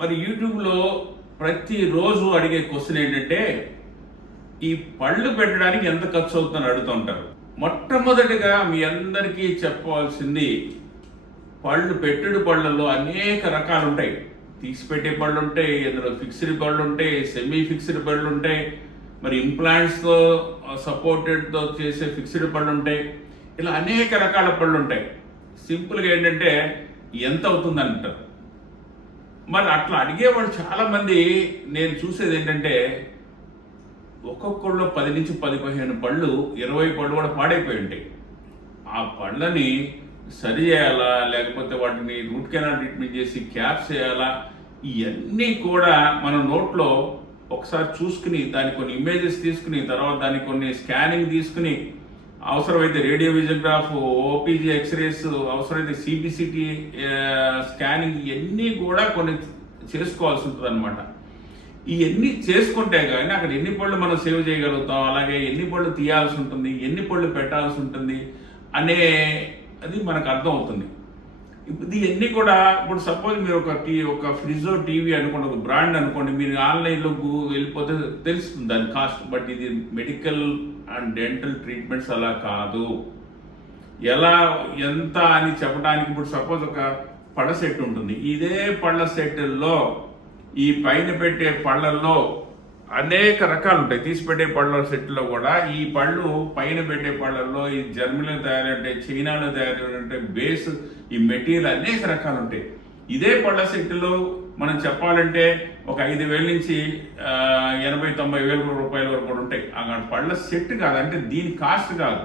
మరి యూట్యూబ్లో ప్రతిరోజు అడిగే క్వశ్చన్ ఏంటంటే ఈ పళ్ళు పెట్టడానికి ఎంత ఖర్చు అవుతుందని అడుగుతూ ఉంటారు. మొట్టమొదటిగా మీ అందరికీ చెప్పవలసింది పళ్ళు పెట్టుడు పళ్ళల్లో అనేక రకాలు ఉంటాయి. తీసి పెట్టే పళ్ళు ఉంటాయి ఇందులో ఫిక్స్డ్ పళ్ళు ఉంటాయి సెమీ ఫిక్స్డ్ పళ్ళు ఉంటాయి మరి ఇంప్లాంట్స్తో సపోర్టెడ్తో చేసే ఫిక్స్డ్ పళ్ళు ఉంటాయి ఇలా అనేక రకాల పళ్ళు ఉంటాయి సింపుల్గా ఏంటంటే ఎంత అవుతుంది అంటారు మరి అట్లా అడిగేవాళ్ళు చాలా మంది నేను చూసేది ఏంటంటే ఒక్కొక్కళ్ళు పది నుంచి పది పదిహేను పళ్ళు ఇరవై పళ్ళు కూడా పాడైపోయి ఉంటాయి. ఆ పళ్ళని సరి చేయాలా? లేకపోతే వాటిని రూట్ కెనాల్ ట్రీట్మెంట్ చేసి క్యాప్స్ చేయాలా? ఇవన్నీ కూడా మన నోట్లో ఒకసారి చూసుకుని దానికి కొన్ని ఇమేజెస్ తీసుకుని తర్వాత దానికి కొన్ని స్కానింగ్ తీసుకుని అవసరమైతే radio visiograph OPG x rays అవసరమైతే సిబిసిటీ స్కానింగ్ ఇవన్నీ కూడా కొన్ని చేసుకోవాల్సి ఉంటుంది అనమాట ఇవన్నీ చేసుకుంటే కానీ అక్కడ ఎన్ని పళ్ళు మనం సేవ్ చేయగలుగుతాం అలాగే ఎన్ని పళ్ళు తీయాల్సి ఉంటుంది ఎన్ని పళ్ళు పెట్టాల్సి ఉంటుంది అనే అది మనకు అర్థం అవుతుంది. ఇప్పుడు ఇవన్నీ కూడా ఇప్పుడు సపోజ్ మీరు ఒక టీ ఒక ఫ్రిడ్జ్ టీవీ అనుకోండి ఒక బ్రాండ్ అనుకోండి మీరు ఆన్లైన్లో వెళ్ళిపోతే తెలుస్తుంది దాని కాస్ట్ బట్ ఇది మెడికల్ అండ్ డెంటల్ ట్రీట్మెంట్స్ అలా కాదు. ఎలా ఎంత అని చెప్పడానికి ఇప్పుడు సపోజ్ ఒక పళ్ళ సెట్ ఉంటుంది. ఇదే పళ్ళ సెట్లో ఈ పైన పెట్టే పళ్ళల్లో అనేక రకాలు ఉంటాయి. తీసి పెట్టే పళ్ళ సెట్లో కూడా ఈ పళ్ళు పైన పెట్టే పళ్ళల్లో ఈ జర్మనీలో తయారంటే చైనాలో తయారంటే బేస్ ఈ మెటీరియల్ అనేక రకాలు ఉంటాయి ఇదే పళ్ళ సెట్లో మనం చెప్పాలంటే ఒక ఐదు వేల నుంచి ఎనభై తొంభై వేల రూపాయల వరకు కూడా ఉంటాయి. అక్కడ పళ్ళ సెట్ కాదు అంటే దీని కాస్ట్ కాదు.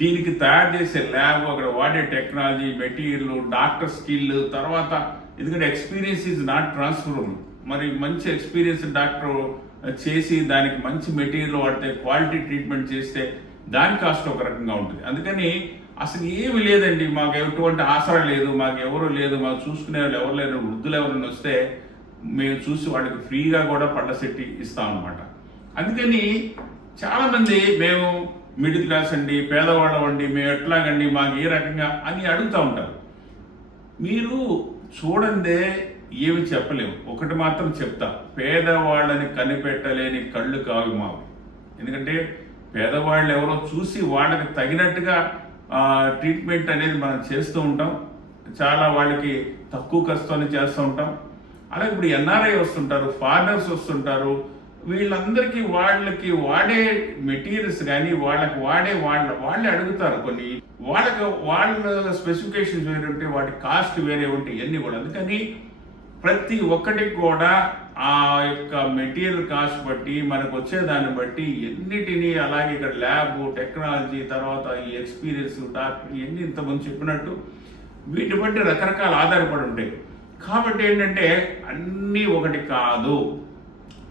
దీనికి తయారు చేసే ల్యాబ్ అక్కడ వాడే టెక్నాలజీ మెటీరియల్ డాక్టర్ స్కిల్ తర్వాత ఎందుకంటే ఎక్స్పీరియన్స్ ఈజ్ నాట్ ట్రాన్స్ఫరబుల్. మరి మంచి ఎక్స్పీరియన్స్ డాక్టర్ చేసి దానికి మంచి మెటీరియల్ వాడితే క్వాలిటీ ట్రీట్మెంట్ చేస్తే దాని కాస్ట్ ఒక రకంగా ఉంటుంది. అందుకని అసలు ఏమి లేదండి. మాకు ఎటువంటి ఆసరా లేదు. మాకు ఎవరు లేదు. మాకు చూసుకునే వాళ్ళు ఎవరు లేరు. వృద్ధులు ఎవరైనా వస్తే మేము చూసి వాళ్ళకి ఫ్రీగా కూడా పళ్ళ సెట్టి ఇస్తాం అనమాట అందుకని చాలామంది మేము మిడిల్ క్లాస్ అండి పేదవాళ్ళం అండి మేము ఎట్లాగండి మాకు ఏ రకంగా అని అడుగుతూ ఉంటారు. మీరు చూడందే ఏమి చెప్పలేము. ఒకటి మాత్రం చెప్తా. పేదవాళ్ళని కనిపెట్టలేని కళ్ళు కావి మావి. ఎందుకంటే పేదవాళ్ళు ఎవరో చూసి వాళ్ళకి తగినట్టుగా ట్రీట్మెంట్ అనేది మనం చేస్తూ ఉంటాం. చాలా వాళ్ళకి తక్కువ ఖర్చుతోనే చేస్తూ ఉంటాం. అలాగే ఇప్పుడు ఎన్ఆర్ఐ వస్తుంటారు ఫారినర్స్ వస్తుంటారు. వీళ్ళందరికీ వాళ్ళకి వాడే మెటీరియల్స్ కానీ వాళ్ళకి వాడే వాళ్ళ వాళ్ళే అడుగుతారు కొన్ని. వాళ్ళకి వాళ్ళ స్పెసిఫికేషన్స్ వేరే ఉంటాయి వాటి కాస్ట్ వేరే ఉంటాయి ఇవన్నీ కూడా. అందుకని ప్రతి ఒక్కటికి కూడా ఆ యొక్క మెటీరియల్ కాస్ట్ బట్టి మనకు వచ్చేదాన్ని బట్టి ఎన్నిటిని అలాగే ఇక్కడ ల్యాబ్ టెక్నాలజీ తర్వాత ఈ ఎక్స్పీరియన్స్ డాక్టర్ ఇవన్నీ ఇంతమంది చెప్పినట్టు వీటి బట్టి రకరకాల ఆధారపడి ఉంటాయి. కాబట్టి ఏంటంటే అన్నీ ఒకటి కాదు.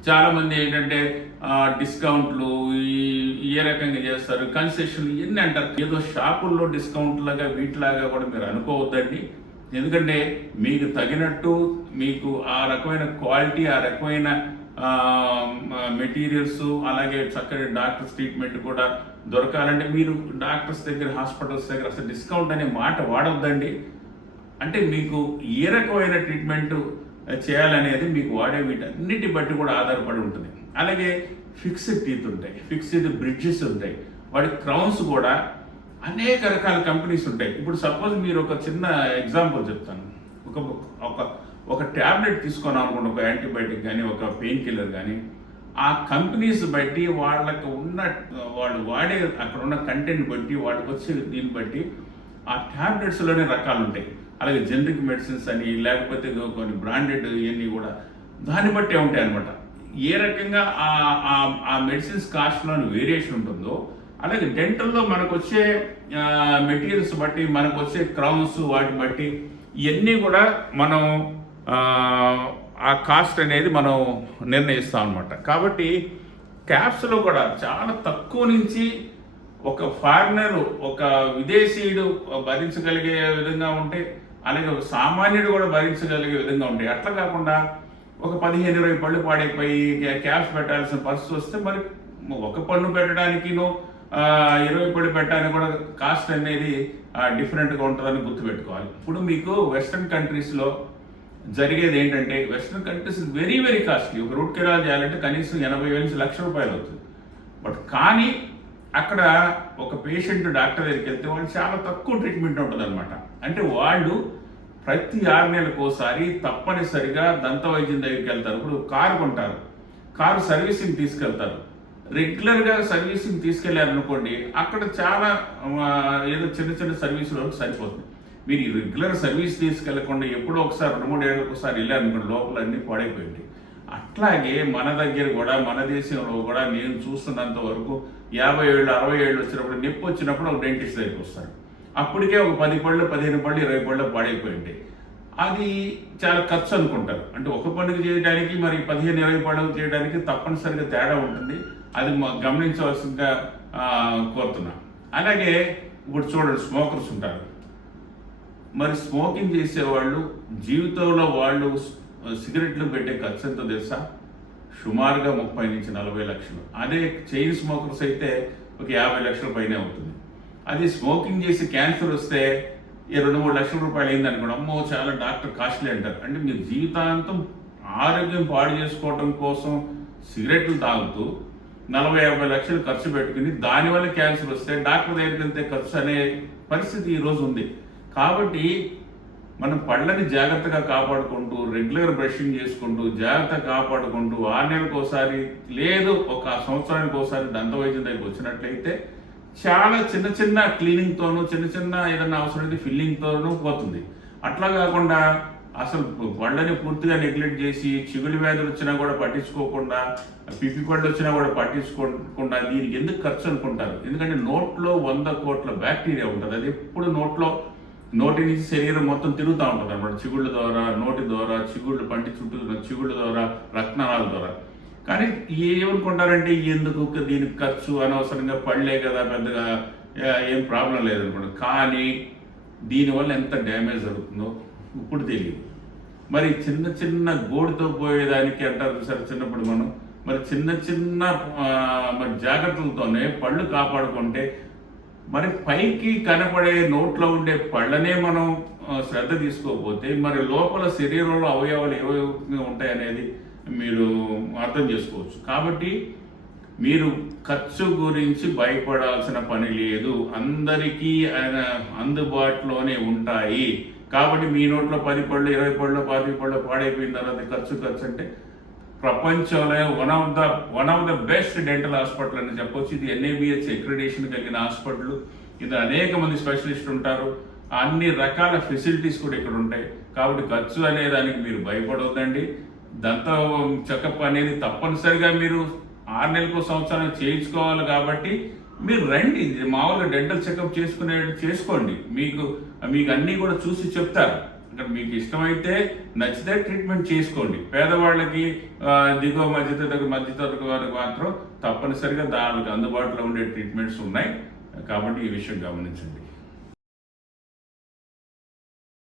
చాలామంది ఏంటంటే డిస్కౌంట్లు ఈ- ఏ రకంగా చేస్తారు కన్సెషన్లు ఇవన్నీ అంటారు. ఏదో షాపుల్లో డిస్కౌంట్ లాగా వీటిలాగా కూడా మీరు అనుకోవద్దండి. ఎందుకంటే మీకు తగినట్టు మీకు ఆ రకమైన క్వాలిటీ ఆ రకమైన మెటీరియల్స్ అలాగే చక్కటి డాక్టర్స్ ట్రీట్మెంట్ కూడా దొరకాలంటే మీరు డాక్టర్స్ దగ్గర హాస్పిటల్స్ దగ్గర అసలు డిస్కౌంట్ అనే మాట వాడొద్దండి. అంటే మీకు ఏ రకమైన ట్రీట్మెంట్ చేయాలనేది మీకు వాడే వీటన్నిటి బట్టి కూడా ఆధారపడి ఉంటుంది. అలాగే ఫిక్స్డ్ టీత్ ఉంటాయి ఫిక్స్డ్ బ్రిడ్జెస్ ఉంటాయి. వాటి క్రౌన్స్ కూడా అనేక రకాల కంపెనీస్ ఉంటాయి. ఇప్పుడు సపోజ్ మీరు ఒక చిన్న ఎగ్జాంపుల్ చెప్తాను. ఒక ఒక ఒక ట్యాబ్లెట్ తీసుకొని అనుకోండి ఒక యాంటీబయాటిక్ కానీ ఒక పెయిన్ కిల్లర్ కానీ ఆ కంపెనీస్ బట్టి వాళ్ళకు ఉన్న వాళ్ళు వాడే అక్కడ ఉన్న కంటెంట్ బట్టి వాళ్ళకి వచ్చే దీన్ని బట్టి ఆ ట్యాబ్లెట్స్లోనే రకాలు ఉంటాయి. అలాగే జనరిక్ మెడిసిన్స్ అని లేకపోతే కొన్ని బ్రాండెడ్ ఇవన్నీ కూడా దాన్ని బట్టే ఉంటాయి అనమాట ఏ రకంగా ఆ ఆ- మెడిసిన్స్ కాస్ట్లో వేరియేషన్ ఉంటుందో అలాగే డెంటల్లో మనకు వచ్చే మెటీరియల్స్ బట్టి మనకు వచ్చే క్రౌన్స్ వాటి బట్టి ఇవన్నీ కూడా మనం ఆ, కాస్ట్ అనేది మనం నిర్ణయిస్తాం అనమాట కాబట్టి క్యాప్స్లో కూడా చాలా తక్కువ నుంచి ఒక ఫారినర్ ఒక విదేశీయుడు భరించగలిగే విధంగా ఉంటే అలాగే సామాన్యుడు కూడా భరించగలిగే విధంగా ఉంటాయి అట్లా కాకుండా ఒక పదిహేను ఇరవై పళ్ళు పాడైపోయి క్యాప్స్ పెట్టాల్సిన పరిస్థితి వస్తే మరి ఒక పన్ను పెట్టడానికినో ఇరవై పొడి పెట్టడానికి కూడా కాస్ట్ అనేది డిఫరెంట్గా ఉంటుందని గుర్తుపెట్టుకోవాలి. ఇప్పుడు మీకు వెస్ట్రన్ కంట్రీస్లో జరిగేది ఏంటంటే western countries very very costly ఒక రూట్ కెనాల్ చేయాలంటే కనీసం ఎనభై వేల నుంచి లక్ష రూపాయలు అవుతుంది. బట్ కానీ అక్కడ ఒక పేషెంట్ డాక్టర్ దగ్గరికి వెళ్తే వాళ్ళు చాలా తక్కువ ట్రీట్మెంట్ ఉంటుంది అనమాట అంటే వాళ్ళు ప్రతి ఆరు నెలలకు ఒకసారి తప్పనిసరిగా దంత వైద్యం దగ్గరికి వెళ్తారు. ఇప్పుడు కారు కొంటారు. కారు సర్వీసింగ్ తీసుకెళ్తారు. రెగ్యులర్గా సర్వీసింగ్ తీసుకెళ్ళారనుకోండి అక్కడ చాలా ఏదో చిన్న చిన్న సర్వీసులు వరకు సరిపోతుంది. మీరు ఈ రెగ్యులర్ సర్వీస్ తీసుకెళ్ళకుండా ఎప్పుడో ఒకసారి రెండు మూడు ఏళ్ళకి ఒకసారి వెళ్ళారనుకోండి లోపల అన్ని పాడైపోయింది అట్లాగే మన దగ్గర కూడా మన దేశంలో కూడా నేను చూస్తున్నంత వరకు యాభై ఏళ్ళు అరవై ఏళ్ళు వచ్చినప్పుడు నొప్పి వచ్చినప్పుడు ఒక డెంటిస్ట్ దగ్గరికి వస్తారు. అప్పటికే ఒక పది పళ్ళు పదిహేను పళ్ళు ఇరవై పళ్ళు పాడైపోయి ఉంటాయి అది చాలా ఖర్చు అనుకుంటారు. అంటే ఒక పండుగ చేయడానికి మరి పదిహేను ఇరవై పండుగ చేయడానికి తప్పనిసరిగా తేడా ఉంటుంది. అది గమనించవలసిందిగా కోరుతున్నా. అలాగే ఇప్పుడు చూడండి స్మోకర్స్ ఉంటారు. మరి స్మోకింగ్ చేసేవాళ్ళు జీవితంలో వాళ్ళు సిగరెట్లు పెట్టే ఖర్చు ఎంతో తెలుసా? సుమారుగా ముప్పై నుంచి నలభై లక్షలు. అదే చైన్ స్మోకర్స్ అయితే ఒక యాభై లక్షల పైనే అవుతుంది. అది స్మోకింగ్ చేసి క్యాన్సర్ వస్తే ఈ రెండు మూడు లక్షల రూపాయలు అయింది అనుకోండి అమ్మో చాలా డాక్టర్ కాస్ట్లీ అంటారు. అంటే మీరు జీవితాంతం ఆరోగ్యం పాడు చేసుకోవడం కోసం సిగరెట్లు తాగుతూ నలభై యాభై లక్షలు ఖర్చు పెట్టుకుని దానివల్ల క్యాన్సర్ వస్తే డాక్టర్ దగ్గరికి వెళ్తే ఖర్చు అనే పరిస్థితి ఈరోజు ఉంది. కాబట్టి మనం పళ్ళని జాగ్రత్తగా కాపాడుకుంటూ రెగ్యులర్ బ్రషింగ్ చేసుకుంటూ జాగ్రత్త కాపాడుకుంటూ ఆరు నెలలకు ఒకసారి లేదు ఒక సంవత్సరానికి ఒకసారి దంత వైద్యం దగ్గరికి వచ్చినట్లయితే చాలా చిన్న చిన్న క్లీనింగ్తోనూ చిన్న చిన్న ఏదైనా అవసరమైతే ఫిల్లింగ్ ఫిల్లింగ్తోనూ పోతుంది. అట్లా కాకుండా అసలు పళ్ళని పూర్తిగా నెగ్లెక్ట్ చేసి చిగులు వ్యాధులు వచ్చినా కూడా పట్టించుకోకుండా పిపి పళ్ళు వచ్చినా కూడా పట్టించుకోకుండా దీనికి ఎందుకు ఖర్చు అనుకుంటారు? ఎందుకంటే నోట్లో వంద కోట్ల బ్యాక్టీరియా ఉంటుంది. అది ఎప్పుడు నోట్లో నోటి నుంచి శరీరం మొత్తం తిరుగుతూ ఉంటుంది అనమాట చిగుళ్ళ ద్వారా నోటి ద్వారా చిగుళ్ళు పంటి చుట్టూ చిగుళ్ళ ద్వారా రక్తనాళాల ద్వారా. కానీ ఏమనుకుంటారంటే ఎందుకు దీనికి ఖర్చు అనవసరంగా పళ్ళే కదా పెద్దగా ఏం ప్రాబ్లం లేదనుకోండి కానీ దీనివల్ల ఎంత డ్యామేజ్ జరుగుతుందో ఇప్పుడు తెలియదు. మరి చిన్న చిన్న గోడుతో పోయేదానికి అంటారు సరే చిన్నప్పుడు మనం. మరి చిన్న చిన్న మరి జాగ్రత్తలతోనే పళ్ళు కాపాడుకుంటే మరి పైకి కనపడే నోట్లో ఉండే పళ్ళనే మనం శ్రద్ధ తీసుకోకపోతే మరి లోపల శరీరంలో అవయవాలు ఏ ఉంటాయనేది మీరు అర్థం చేసుకోవచ్చు. కాబట్టి మీరు ఖర్చు గురించి భయపడాల్సిన పని లేదు. అందరికీ ఆయన అందుబాటులోనే ఉంటాయి. కాబట్టి మీ నోట్లో పది పళ్ళు ఇరవై పళ్ళు పాతి పళ్ళు పాడైపోయిన తర్వాత ఖర్చు ఖర్చు అంటే ప్రపంచంలో one of the one of the best dental hospital అని చెప్పొచ్చు. ఇది ఎన్ఏబిహెచ్ ఎక్రిడేషన్ కలిగిన హాస్పిటల్ ఇది అనేక మంది స్పెషలిస్ట్ ఉంటారు. అన్ని రకాల ఫెసిలిటీస్ కూడా ఇక్కడ ఉంటాయి. కాబట్టి ఖర్చు అనే దానికి మీరు భయపడవద్దండి దంత చెకప్ అనేది తప్పనిసరిగా మీరు ఆరు నెలలకు సంవత్సరం చేయించుకోవాలి కాబట్టి మీరు రండి. మామూలుగా డెంటల్ చెకప్ చేసుకునే చేసుకోండి. మీకు మీకు అన్నీ కూడా చూసి చెప్తారు. అక్కడ మీకు ఇష్టమైతే నచ్చితే ట్రీట్మెంట్ చేసుకోండి. పేదవాళ్ళకి దిగువ మధ్యతరగతి మధ్యతరగతి వారికి మాత్రం తప్పనిసరిగా దానికి అందుబాటులో ఉండే ట్రీట్మెంట్స్ ఉన్నాయి. కాబట్టి ఈ విషయం గమనించండి.